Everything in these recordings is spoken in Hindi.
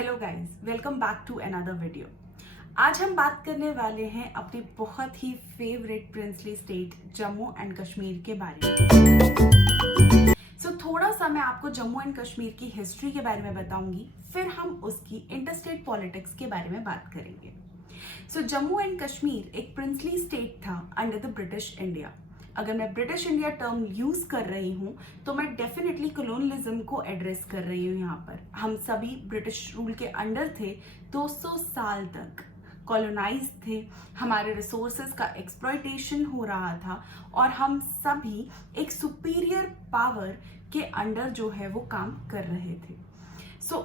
Hello guys, welcome back to another video. आज हम बात करने वाले हैं अपनी बहुत ही favourite princely state Jammu and Kashmir के बारे में। थोड़ा सा मैं आपको जम्मू एंड कश्मीर की हिस्ट्री के बारे में बताऊंगी, फिर हम उसकी इंटरस्टेट पॉलिटिक्स के बारे में बात करेंगे। जम्मू एंड कश्मीर एक प्रिंसली स्टेट था अंडर द ब्रिटिश इंडिया। अगर मैं ब्रिटिश इंडिया टर्म यूज कर रही हूँ तो मैं डेफिनेटली कॉलोनियलिज्म को एड्रेस कर रही हूँ। यहाँ पर हम सभी ब्रिटिश रूल के अंडर थे, 200 साल तक कॉलोनाइज थे, हमारे रिसोर्सेज का एक्सप्लॉयटेशन हो रहा था और हम सभी एक सुपीरियर पावर के अंडर जो है वो काम कर रहे थे।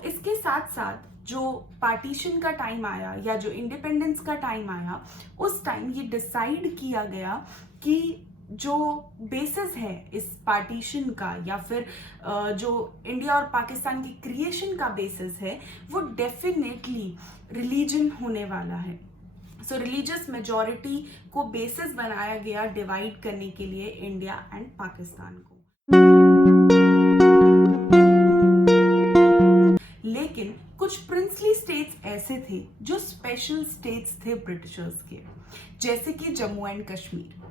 इसके साथ साथ जो पार्टीशन का टाइम आया या जो इंडिपेंडेंस का टाइम आया, उस टाइम ये डिसाइड किया गया कि जो बेसिस है इस पार्टीशन का या फिर जो इंडिया और पाकिस्तान की क्रिएशन का बेसिस है वो डेफिनेटली रिलीजन होने वाला है। रिलीजियस मेजॉरिटी को बेसिस बनाया गया डिवाइड करने के लिए इंडिया एंड पाकिस्तान को। लेकिन कुछ प्रिंसली स्टेट्स ऐसे थे जो स्पेशल स्टेट्स थे ब्रिटिशर्स के, जैसे कि जम्मू एंड कश्मीर।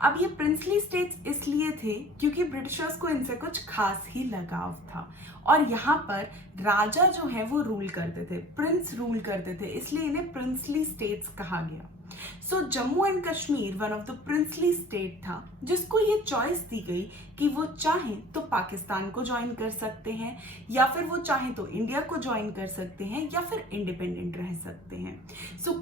अब ये प्रिंसली स्टेट्स इसलिए थे क्योंकि ब्रिटिशर्स को इनसे कुछ खास ही लगाव था और यहाँ पर राजा जो है वो रूल करते थे, प्रिंस रूल करते थे, इसलिए इन्हें प्रिंसली स्टेट्स कहा गया। Jammu and Kashmir one of the princely state था जिसको ये चॉइस दी गई कि वो चाहें तो पाकिस्तान को ज्वाइन कर सकते हैं या फिर वो चाहें तो इंडिया को ज्वाइन कर सकते हैं या फिर इंडिपेंडेंट रह सकते हैं।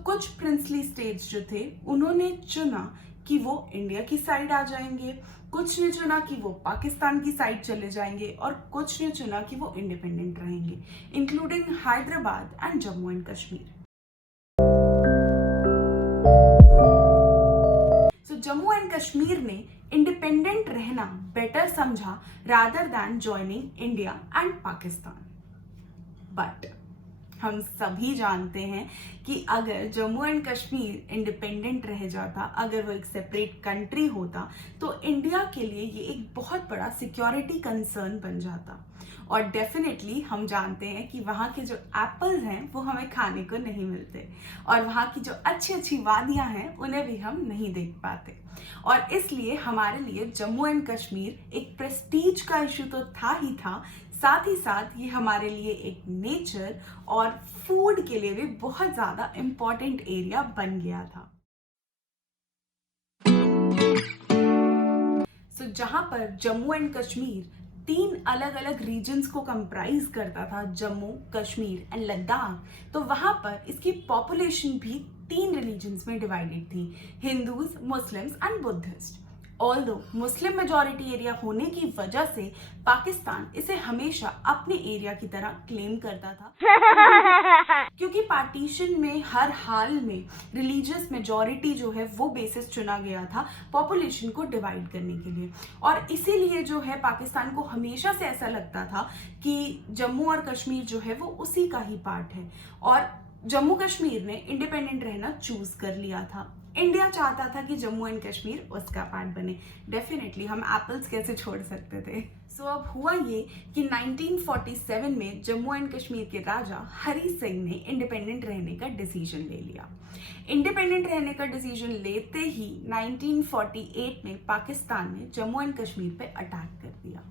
कुछ प्रिंसली स्टेट्स जो थे उन्होंने चुना कि वो इंडिया की साइड आ जाएंगे, कुछ ने चुना कि वो पाकिस्तान की साइड चले जाएंगे और कुछ ने चुना कि वो इंडिपेंडेंट रहेंगे, including Hyderabad and Jammu and Kashmir. Jammu and Kashmir ने इंडिपेंडेंट रहना बेटर समझा rather than joining India and Pakistan. But हम सभी जानते हैं कि अगर जम्मू एंड कश्मीर इंडिपेंडेंट रह जाता, अगर वो एक सेपरेट कंट्री होता, तो इंडिया के लिए ये एक बहुत बड़ा सिक्योरिटी कंसर्न बन जाता। और डेफिनेटली हम जानते हैं कि वहाँ के जो एप्पल्स हैं वो हमें खाने को नहीं मिलते और वहाँ की जो अच्छी अच्छी वादियाँ हैं उन्हें भी हम नहीं देख पाते। और इसलिए हमारे लिए जम्मू एंड कश्मीर एक प्रेस्टीज का इशू तो था ही था, साथ ही साथ ये हमारे लिए एक नेचर और फूड के लिए भी बहुत ज्यादा इंपॉर्टेंट एरिया बन गया था। जहां पर जम्मू एंड कश्मीर 3 अलग अलग रीजन्स को कंप्राइज करता था, जम्मू, कश्मीर एंड लद्दाख, तो वहां पर इसकी पॉपुलेशन भी 3 रिलीजन्स में डिवाइडेड थी, Hindus, Muslims and Buddhist. Although Muslim majority area होने की वजह से पाकिस्तान इसे हमेशा अपने एरिया की तरह क्लेम करता था क्योंकि पार्टीशन में हर हाल में रिलीजियस मेजॉरिटी जो है वो बेसिस चुना गया था पॉपुलेशन को डिवाइड करने के लिए। और इसीलिए जो है पाकिस्तान को हमेशा से ऐसा लगता था कि जम्मू और कश्मीर जो है वो उसी का ही पार्ट है और जम्मू कश्मीर ने इंडिपेंडेंट रहना चूज कर लिया था। इंडिया चाहता था कि जम्मू एंड कश्मीर उसका पार्ट बने। डेफिनेटली हम एप्पल्स कैसे छोड़ सकते थे। अब हुआ ये कि 1947 में जम्मू एंड कश्मीर के राजा हरी सिंह ने इंडिपेंडेंट रहने का डिसीजन ले लिया। इंडिपेंडेंट रहने का डिसीजन लेते ही 1948 में पाकिस्तान ने जम्मू एंड कश्मीर पे अटैक कर दिया।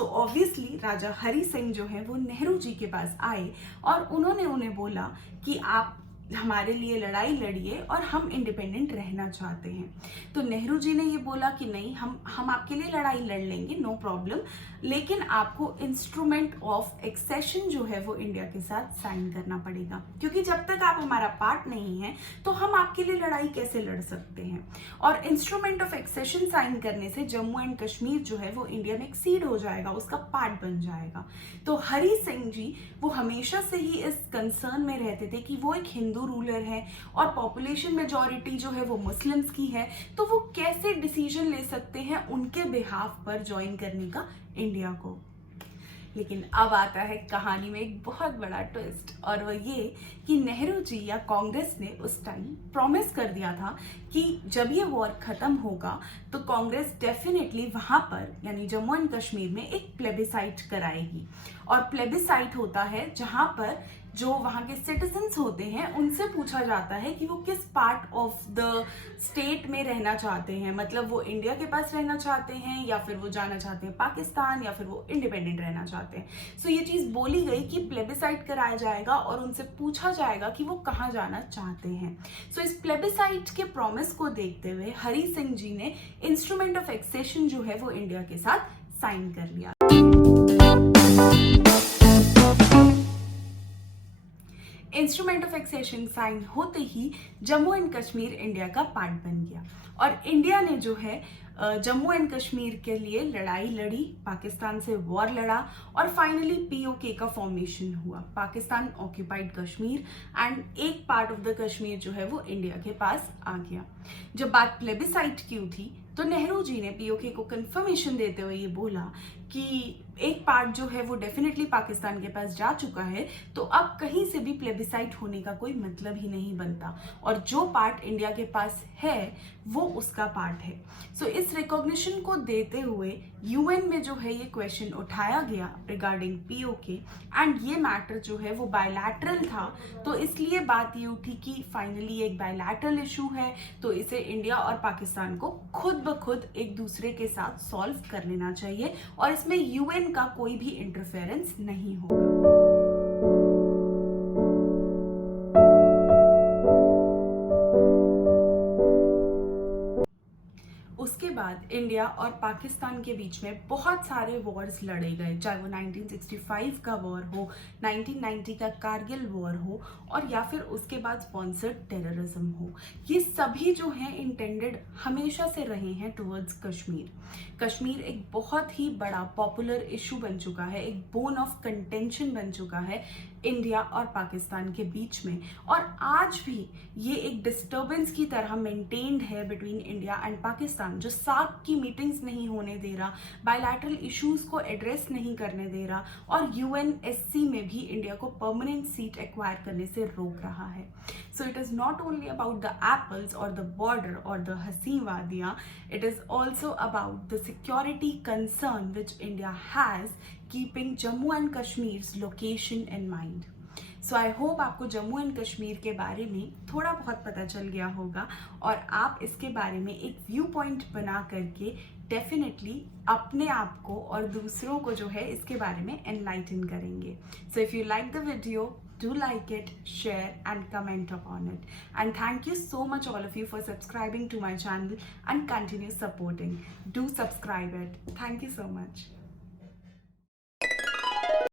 ऑब्वियसली राजा हरी सिंह जो है वो नेहरू जी के पास आए और उन्होंने उन्हें बोला कि आप हमारे लिए लड़ाई लड़िए और हम इंडिपेंडेंट रहना चाहते हैं। तो नेहरू जी ने ये बोला कि नहीं, हम आपके लिए लड़ाई लड़ लेंगे, नो प्रॉब्लम, लेकिन आपको इंस्ट्रूमेंट ऑफ एक्सेशन जो है वो इंडिया के साथ साइन करना पड़ेगा, क्योंकि जब तक आप हमारा पार्ट नहीं है तो हम आपके लिए लड़ाई कैसे लड़ सकते हैं। और इंस्ट्रूमेंट ऑफ एक्सेशन साइन करने से जम्मू एंड कश्मीर जो है वो इंडिया में एक्सीड हो जाएगा, उसका पार्ट बन जाएगा। तो हरी सिंह जी वो हमेशा से ही इस कंसर्न में रहते थे कि वो एक हिंदू रूलर है और पॉपुलेशन मेजॉरिटी जो है वो मुस्लिम्स की है, तो वो कैसे डिसीजन ले सकते हैं उनके बिहाफ पर ज्वाइन करने का इंडिया को। लेकिन अब आता है कहानी में एक बहुत बड़ा ट्विस्ट, और वो ये कि नेहरू जी या कांग्रेस ने उस टाइम प्रॉमिस कर दिया था कि जब ये वॉर खत्म होगा तो कांग्रेस डेफिनेटली वहां पर यानी जम्मू एंड कश्मीर में एक प्लेबिसाइट कराएगी। और प्लेबिसाइट होता है जहां पर जो वहाँ के सिटीजन्स होते हैं उनसे पूछा जाता है कि वो किस पार्ट ऑफ द स्टेट में रहना चाहते हैं, मतलब वो इंडिया के पास रहना चाहते हैं या फिर वो जाना चाहते हैं पाकिस्तान या फिर वो इंडिपेंडेंट रहना चाहते हैं। सो ये चीज़ बोली गई कि प्लेबिसाइट कराया जाएगा और उनसे पूछा जाएगा कि वो कहाँ जाना चाहते हैं। सो इस प्लेबिसाइट के प्रॉमिस को देखते हुए हरी सिंह जी ने इंस्ट्रूमेंट ऑफ एक्सेशन जो है वो इंडिया के साथ साइन कर लिया। इंस्ट्रूमेंट ऑफ एक्सेशन साइन होते ही जम्मू एंड कश्मीर इंडिया का पार्ट बन गया और इंडिया ने जो है जम्मू एंड कश्मीर के लिए लड़ाई लड़ी, पाकिस्तान से वॉर लड़ा और फाइनली पीओके का फॉर्मेशन हुआ, पाकिस्तान ऑक्यूपाइड कश्मीर, एंड एक पार्ट ऑफ द कश्मीर जो है वो इंडिया के पास आ गया। जब बात प्लेबिसाइट की थी तो नेहरू जी ने पीओके को कंफर्मेशन देते हुए ये बोला कि एक पार्ट जो है वो डेफिनेटली पाकिस्तान के पास जा चुका है, तो अब कहीं से भी प्लेबिसाइट होने का कोई मतलब ही नहीं बनता और जो पार्ट इंडिया के पास है वो उसका पार्ट है। सो इस रिकॉग्निशन को देते हुए यूएन में जो है ये क्वेश्चन उठाया गया रिगार्डिंग पीओके, एंड ये मैटर जो है वो बायलैटरल था, तो इसलिए बात ये उठी कि फाइनली एक बायलैटरल इशू है तो इसे इंडिया और पाकिस्तान को खुद ब खुद एक दूसरे के साथ सॉल्व कर लेना चाहिए और इसमें यूएन का कोई भी इंटरफेरेंस नहीं होगा। उसके बाद इंडिया और पाकिस्तान के बीच में बहुत सारे वॉर्स लड़े गए, चाहे वो 1965 का वॉर हो, 1990 का कारगिल वॉर हो और या फिर उसके बाद स्पॉन्सर्ड टेररिज्म हो। ये सभी जो हैं इंटेंडेड हमेशा से रहे हैं टुवर्ड्स कश्मीर। कश्मीर एक बहुत ही बड़ा पॉपुलर इशू बन चुका है, एक बोन ऑफ कंटेंशन बन चुका है इंडिया और पाकिस्तान के बीच में, और आज भी ये एक डिस्टर्बेंस की तरह मेंटेन्ड है बिटवीन इंडिया एंड पाकिस्तान, जो सार्क की मीटिंग्स नहीं होने दे रहा, बायलैटरल इश्यूज को एड्रेस नहीं करने दे रहा और यूएनएससी में भी इंडिया को परमानेंट सीट एक्वायर करने से रोक रहा है। So it is not only about the apples और द बॉर्डर और द हसी वादियां, it is also about the security concern which India has keeping Jammu and Kashmir's location in mind. So I hope आपको जम्मू एंड कश्मीर के बारे में थोड़ा बहुत पता चल गया होगा और आप इसके बारे में एक व्यू पॉइंट बना करके डेफिनेटली अपने आप को और दूसरों को जो है इसके बारे में एनलाइटन करेंगे। So if you like the video, do like it, share and comment upon it, and thank you so much all of you for subscribing to my channel and continue supporting. Do subscribe it. Thank you so much.